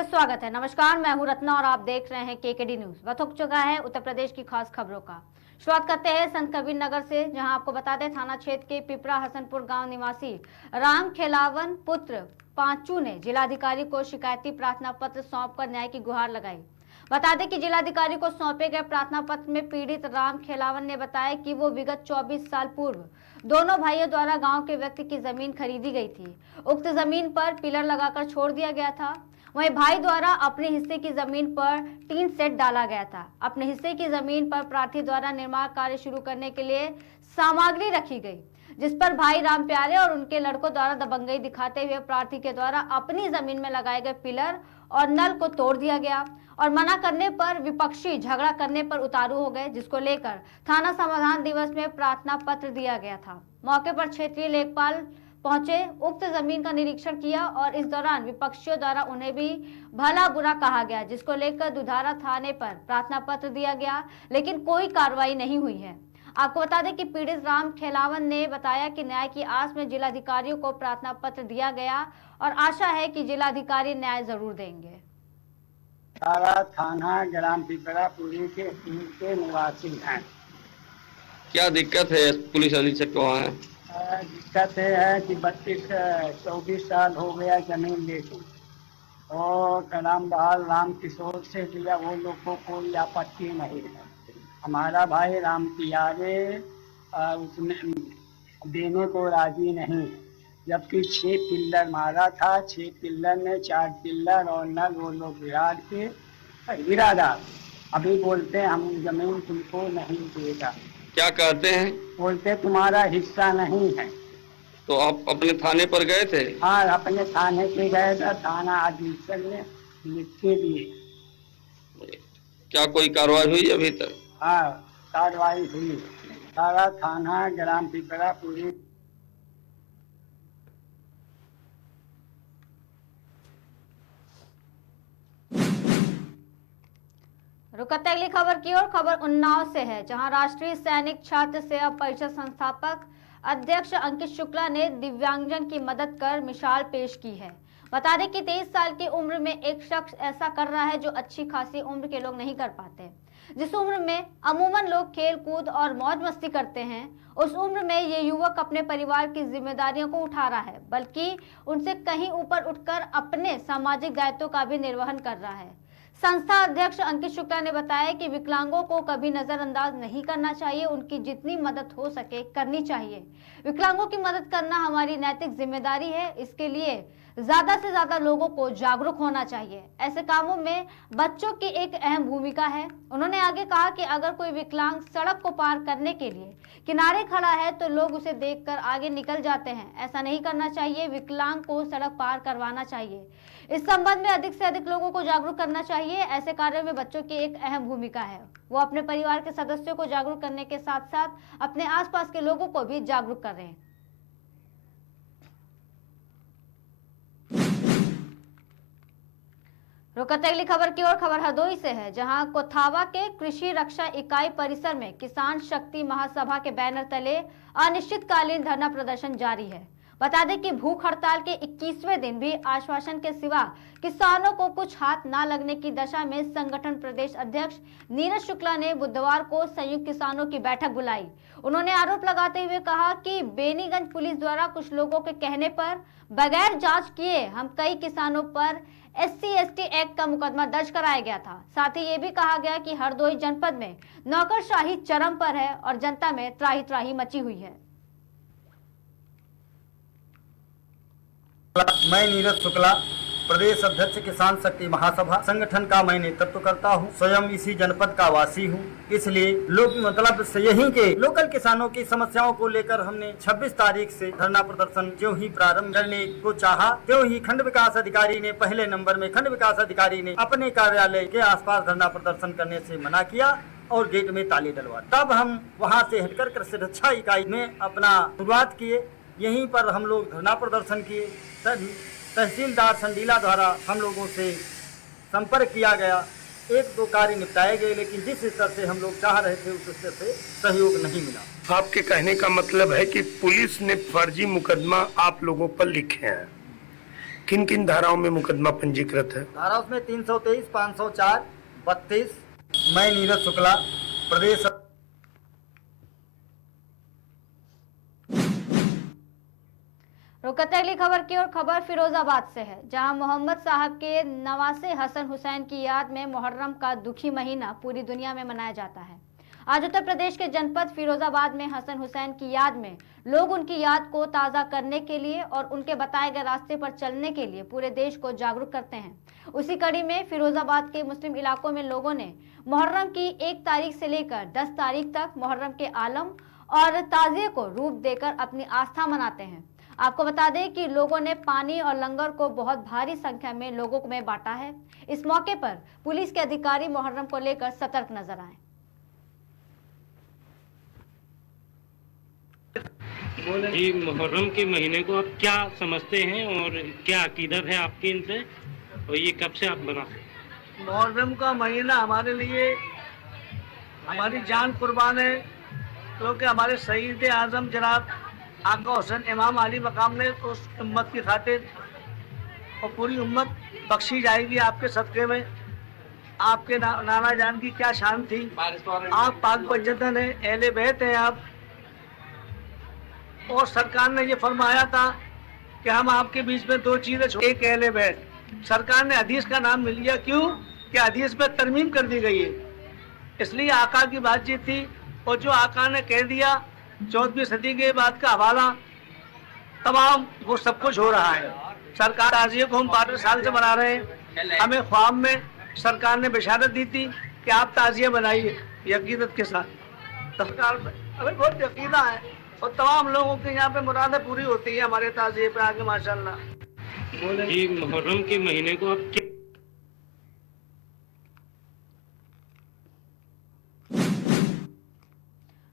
से स्वागत है। नमस्कार, मैं हूं रत्ना और आप देख रहे हैं केकेडी न्यूज। वक्त हो चुका है उत्तर प्रदेश की खास खबरों का। शुरुआत करते हैं संत कबीर नगर से, जहां आपको बता दें थाना क्षेत्र के पिपरा हसनपुर गांव निवासी राम खेलावन पुत्र पांचू ने जिलाधिकारी को शिकायती प्रार्थना पत्र सौंपकर न्याय की गुहार लगाई। बता दें कि जिलाधिकारी को सौंपे गए प्रार्थना पत्र में पीड़ित राम खेलावन ने बताया कि वो विगत 24 साल पूर्व दोनों भाइयों द्वारा गांव के व्यक्ति की जमीन खरीदी गई थी। उक्त जमीन पर पिलर लगाकर छोड़ दिया गया था। वहीं भाई द्वारा अपने हिस्से की जमीन पर टीन सेट डाला गया था। अपने हिस्से की जमीन पर प्रार्थी द्वारा निर्माण कार्य शुरू करने के लिए सामग्री रखी गई, जिस पर भाई राम प्यारे और उनके लड़कों द्वारा दबंगई दिखाते हुए प्रार्थी के द्वारा अपनी जमीन में लगाए गए पिलर और नल को तोड़ दिया गया और मना करने पर विपक्षी झगड़ा करने पर उतारू हो गए, जिसको लेकर थाना समाधान दिवस में प्रार्थना पत्र दिया गया था। मौके पर क्षेत्रीय लेखपाल पहुंचे, उक्त जमीन का निरीक्षण किया और इस दौरान विपक्षियों द्वारा उन्हें भी भला बुरा कहा गया, जिसको लेकर दुधारा थाने पर प्रार्थना पत्र दिया गया, लेकिन कोई कार्रवाई नहीं हुई है। आपको बता दें कि पीड़ित राम खेलावन ने बताया कि न्याय की आस में जिलाधिकारियों को प्रार्थना पत्र दिया गया और आशा है कि जिलाधिकारी न्याय जरूर देंगे। थाना ग्राम पिपरापुरी के निवासी हैं। क्या दिक्कत है? पुलिस अधीक्षक वहाँ है। दिक्कत है कि 24 साल हो गया जमीन लेके और कलाम बहाल राम किशोर से लिया, वो लोग को कोई आपत्ति नहीं है। हमारा भाई राम प्यारे उसमें देने को राजी नहीं, जबकि 6 पिल्लर मारा था। 6 पिल्लर में 4 पिल्लर और नल वो लोग गिरा के गिरा डाल। अभी बोलते हैं हम जमीन तुमको नहीं देगा। क्या कहते हैं? बोलते तुम्हारा हिस्सा नहीं है। तो आप अपने थाने पर गए थे? हाँ, अपने थाने पे गए थे। थाना अधीक्षक ने लिख के दिए। क्या कोई कार्रवाई हुई अभी तक? हाँ, कार्रवाई हुई। सारा थाना ग्राम पिपरापुरी। रुकते अगली खबर की ओर। खबर उन्नाव से है, जहां राष्ट्रीय सैनिक छात्र सेवा परिषद संस्थापक अध्यक्ष अंकित शुक्ला ने दिव्यांगजन की मदद कर मिसाल पेश की है। बता दें कि 23 साल की उम्र में एक शख्स ऐसा कर रहा है जो अच्छी खासी उम्र के लोग नहीं कर पाते। जिस उम्र में अमूमन लोग खेल कूद और मौज मस्ती करते हैं, उस उम्र में ये युवक अपने परिवार की जिम्मेदारियों को उठा रहा है, बल्कि उनसे कहीं ऊपर उठकर अपने सामाजिक दायित्वों का भी निर्वहन कर रहा है। संस्था अध्यक्ष अंकित शुक्ला ने बताया कि विकलांगों को कभी नजरअंदाज नहीं करना चाहिए, उनकी जितनी मदद हो सके करनी चाहिए। विकलांगों की मदद करना हमारी नैतिक जिम्मेदारी है, इसके लिए ज्यादा से ज्यादा लोगों को जागरूक होना चाहिए। ऐसे कामों में बच्चों की एक अहम भूमिका है। उन्होंने आगे कहा कि अगर कोई विकलांग सड़क को पार करने के लिए किनारे खड़ा है तो लोग उसे देखकर आगे निकल जाते हैं। ऐसा नहीं करना चाहिए, विकलांग को सड़क पार करवाना चाहिए। इस संबंध में अधिक से अधिक लोगों को जागरूक करना चाहिए। ऐसे कार्यों में बच्चों की एक अहम भूमिका है। वो अपने परिवार के सदस्यों को जागरूक करने के साथ साथ अपने आसपास के लोगों को भी जागरूक कर रहे हैं। रुकते अगली खबर की ओर। खबर हरदोई से है, जहां कोथावा के कृषि रक्षा इकाई परिसर में किसान शक्ति महासभा के बैनर तले अनिश्चितकालीन धरना प्रदर्शन जारी है। बता दें कि भूख हड़ताल के 21वें दिन भी आश्वासन के सिवा किसानों को कुछ हाथ ना लगने की दशा में संगठन प्रदेश अध्यक्ष नीरज शुक्ला ने बुधवार को संयुक्त किसानों की बैठक बुलाई। उन्होंने आरोप लगाते हुए कहा कि बेनीगंज पुलिस द्वारा कुछ लोगों के कहने पर बगैर जांच किए हम कई किसानों पर SC/ST एक्ट का मुकदमा दर्ज कराया गया था। साथ ही ये भी कहा गया कि हरदोई जनपद में नौकरशाही चरम पर है और जनता में त्राही त्राही मची हुई है। मैं नीरज शुक्ला, प्रदेश अध्यक्ष किसान शक्ति महासभा संगठन का मैं नेतृत्व करता हूं। स्वयं इसी जनपद का वासी हूं, इसलिए लोग मतलब से यहीं के लोकल किसानों की समस्याओं को लेकर हमने 26 तारीख से धरना प्रदर्शन जो ही प्रारंभ करने को चाहा, त्यों ही खंड विकास अधिकारी ने पहले नंबर में खंड विकास अधिकारी ने अपने कार्यालय के आसपास धरना प्रदर्शन करने से मना किया और गेट में ताले डलवा। तब हम वहाँ से हटकर कृषि रक्षा इकाई में अपना शुरुआत किए। यहीं पर हम लोग धरना प्रदर्शन किए। तहसीलदार संडीला द्वारा हम लोगों से संपर्क किया गया। 1-2 कार्य निपटाए गए, लेकिन जिस स्तर से हम लोग चाह रहे थे उस स्तर से सहयोग नहीं मिला। आपके कहने का मतलब है कि पुलिस ने फर्जी मुकदमा आप लोगों पर लिखे हैं। किन किन धाराओं में मुकदमा पंजीकृत है? धारा उसमें 323, 504, 32। मैं नीरज शुक्ला, प्रदेश रुकते अगली खबर की और खबर फिरोजाबाद से है, जहां मोहम्मद साहब के नवासे हसन हुसैन की याद में मुहर्रम का दुखी महीना पूरी दुनिया में मनाया जाता है। आज उत्तर प्रदेश के जनपद फिरोजाबाद में हसन हुसैन की याद में लोग उनकी याद को ताज़ा करने के लिए और उनके बताए गए रास्ते पर चलने के लिए पूरे देश को जागरूक करते हैं। उसी कड़ी में फिरोजाबाद के मुस्लिम इलाकों में लोगों ने मुहर्रम की 1 तारीख से लेकर 10 तारीख तक मुहर्रम के आलम और ताज़िये को रूप देकर अपनी आस्था मनाते हैं। आपको बता दें कि लोगों ने पानी और लंगर को बहुत भारी संख्या में लोगों में बांटा है। इस मौके पर पुलिस के अधिकारी मुहर्रम को लेकर सतर्क नजर आए। जी, मुहर्रम के महीने को आप क्या समझते हैं और क्या अकीदत है आपकी इनसे, और ये कब से आप बनाते हैं? मुहर्रम का महीना हमारे लिए हमारी जान कुर्बान है, क्योंकि हमारे शहीद आजम जनाब आका हुसैन इमाम अली मकाम ने उस उम्मत की खातिर और पूरी उम्मत बख्शी जाएगी आपके सदक़े में। आपके नाना जान की क्या शान थी, आप पाक पंजतन है, अहले बैत हैं आप, और सरकार ने ये फरमाया था कि हम आपके बीच में 2 चीज़ें एक अहले बैत। सरकार ने हदीस का नाम मिल लिया, क्यों कि हदीस में तरमीम कर दी गई है, इसलिए आका की बातचीत थी। और जो आका ने कह दिया 14वीं सदी के बाद का हवाला तमाम वो सब कुछ हो रहा है। सरकार ताज़िये को हम 12 साल से बना रहे हैं। हमें ख्वाब में सरकार ने बशारत दी थी कि आप ताज़िये बनाइए यकीनत के साथ। सरकार में हमें बहुत यकीना है और तमाम लोगों की यहाँ पे मुरादें पूरी होती है हमारे ताज़िये पे आगे माशाल्लाह। जी, मुहर्रम के महीने को आप क्या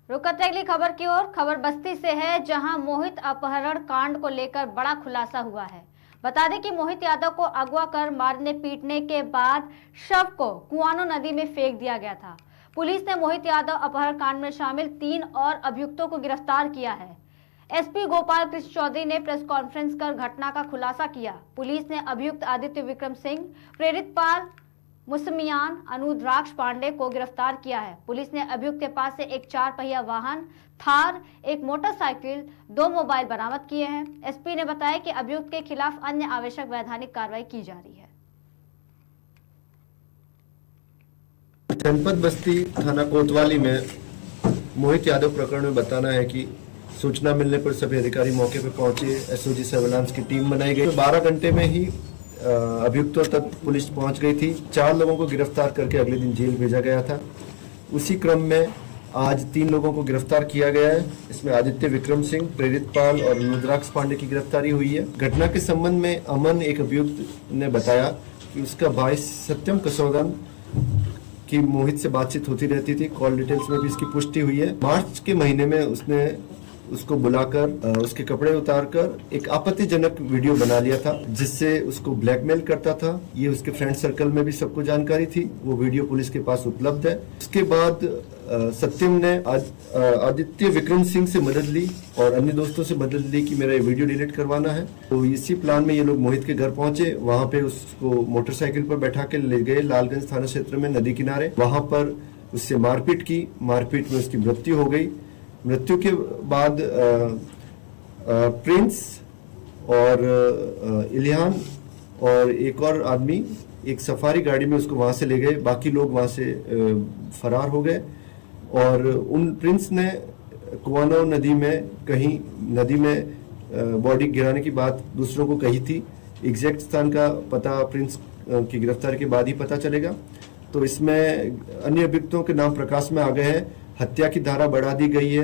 रुकते अगली खबर की ओर। खबर बस्ती से है, जहां मोहित अपहरण कांड को लेकर बड़ा खुलासा हुआ है। बता दें कि मोहित यादव को अगवा कर मारने पीटने के बाद शव को कुआनो नदी में फेंक दिया गया था। पुलिस ने मोहित यादव अपहरण कांड में शामिल 3 और अभियुक्तों को गिरफ्तार किया है। एसपी गोपाल कृष्ण चौधरी ने प्रेस कॉन्फ्रेंस कर घटना का खुलासा किया। पुलिस ने अभियुक्त आदित्य विक्रम सिंह, प्रेरित पाल, मुसमियान, अनुद्राक्ष पांडे को गिरफ्तार किया है। पुलिस ने अभियुक्त के पास से एक 4 पहिया वाहन, थार, एक मोटरसाइकिल, 2 मोबाइल बरामद किए हैं। एसपी ने बताया कि अभियुक्त के खिलाफ अन्य आवश्यक वैधानिक कार्रवाई की जा रही है। जनपद बस्ती थाना कोतवाली में मोहित यादव प्रकरण में बताना है कि सूचना मिलने पर सभी अधिकारी मौके पर पहुंचे। एसओजी सर्विलांस की टीम बनाई गई। 12 घंटे में ही अभियुक्तों तक पुलिस पहुंच गई थी। 4 लोगों को गिरफ्तार करके अगले दिन जेल भेजा गया था। उसी क्रम में आज 3 लोगों को गिरफ्तार किया गया है। इसमें आदित्य विक्रम सिंह, प्रेरित पाल और अनुद्राक्ष पांडे की गिरफ्तारी हुई है। घटना के संबंध में अमन, एक अभियुक्त, ने बताया कि उसका भाई सत्यम कसौदन की मोहित से बातचीत होती रहती थी। कॉल डिटेल्स में भी इसकी पुष्टि हुई है। मार्च के महीने में उसने उसको बुलाकर उसके कपड़े उतारकर एक आपत्तिजनक वीडियो बना लिया था, जिससे उसको ब्लैकमेल करता था। ये उसके फ्रेंड सर्कल में भी सबको जानकारी थी। वो वीडियो पुलिस के पास उपलब्ध है। उसके बाद सत्यम ने आदित्य विक्रम सिंह से मदद ली और अन्य दोस्तों से मदद ली कि मेरा ये वीडियो डिलीट करवाना है। तो इसी प्लान में ये लोग मोहित के घर पहुंचे। वहां पे उसको मोटरसाइकिल पर बैठा के ले गए लालगंज थाना क्षेत्र में, नदी किनारे। वहां पर उससे मारपीट की। मारपीट में उसकी मृत्यु हो गई। मृत्यु के बाद प्रिंस और इलियान और एक और आदमी एक सफारी गाड़ी में उसको वहां से ले गए। बाकी लोग वहां से फरार हो गए और उन प्रिंस ने कुआनो नदी में कहीं नदी में बॉडी गिराने की बात दूसरों को कही थी। एग्जैक्ट स्थान का पता प्रिंस की गिरफ्तारी के बाद ही पता चलेगा। तो इसमें अन्य अभियुक्तों के नाम प्रकाश में आ गए हैं। हत्या की धारा बढ़ा दी गई है।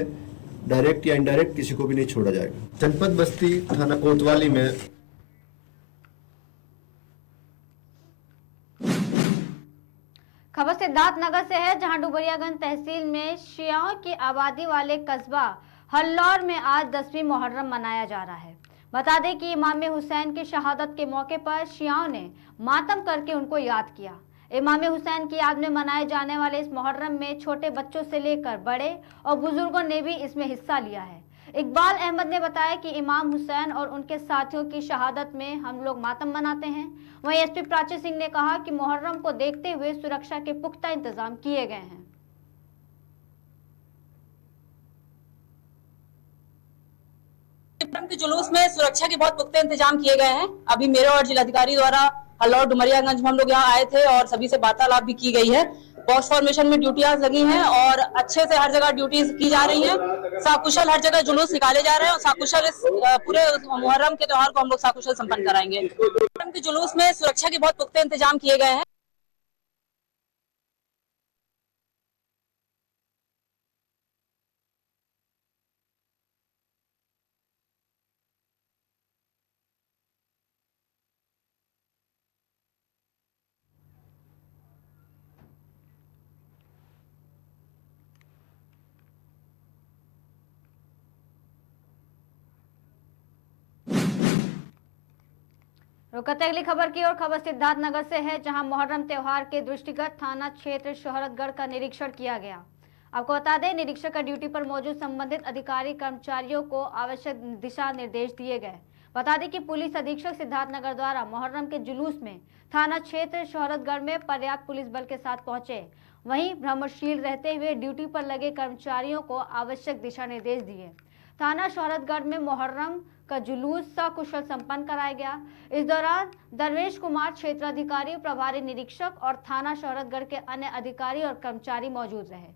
डायरेक्ट या इनडायरेक्ट किसी को भी नहीं छोड़ा जाएगा। जनपद बस्ती थाना कोतवाली में खबर सिद्धार्थ नगर से है, जहां डुबरियागंज तहसील में शियाओं की आबादी वाले कस्बा हल्लौर में आज 10वीं मुहर्रम मनाया जा रहा है। बता दें कि इमाम हुसैन की शहादत के मौके पर शियाओं ने मातम करके उनको याद किया। इमाम हुसैन की याद में मनाए जाने वाले इस मुहर्रम में छोटे बच्चों से लेकर बड़े और बुजुर्गों ने भी इसमें हिस्सा लिया है। इकबाल अहमद ने बताया कि इमाम हुसैन और उनके साथियों की शहादत में हम लोग मातम मनाते हैं। वहीं एसपी प्राची सिंह ने कहा कि मुहर्रम को देखते हुए सुरक्षा के पुख्ता इंतजाम किए गए हैं। मुहर्रम के जुलूस में सुरक्षा के बहुत पुख्ता इंतजाम किए गए हैं। अभी मेरे और जिलाधिकारी द्वारा हल्लौर डुमरियागंज में हम लोग यहाँ आए थे और सभी से वार्तालाप भी की गई है। बॉक्स फॉर्मेशन में ड्यूटियां लगी हैं और अच्छे से हर जगह ड्यूटीज की जा रही हैं। साकुशल हर जगह जुलूस निकाले जा रहे हैं और साकुशल इस पूरे मुहर्रम के त्योहार को हम लोग साकुशल संपन्न कराएंगे। मुहर्रम के जुलूस में सुरक्षा के बहुत पुख्ता इंतजाम किए गए हैं। रुकते अगली खबर की ओर। खबर सिद्धार्थनगर से है, जहां मुहर्रम त्योहार के दृष्टिगत थाना क्षेत्र शोहरतगढ़ का निरीक्षण किया गया। आपको बता दें, निरीक्षक का ड्यूटी पर मौजूद संबंधित अधिकारी कर्मचारियों को आवश्यक दिशा निर्देश दिए गए। बता दें कि पुलिस अधीक्षक सिद्धार्थनगर द्वारा मुहर्रम के जुलूस में थाना क्षेत्र शोहरतगढ़ में पर्याप्त पुलिस बल के साथ पहुंचे। वहीं भ्रमणशील रहते हुए ड्यूटी पर लगे कर्मचारियों को आवश्यक दिशा निर्देश दिए। थाना शोहरतगढ़ में मुहर्रम का जुलूस सकुशल संपन्न कराया गया। इस दौरान दरवेश कुमार क्षेत्राधिकारी, प्रभारी निरीक्षक और थाना शोहरतगढ़ के अन्य अधिकारी और कर्मचारी मौजूद रहे।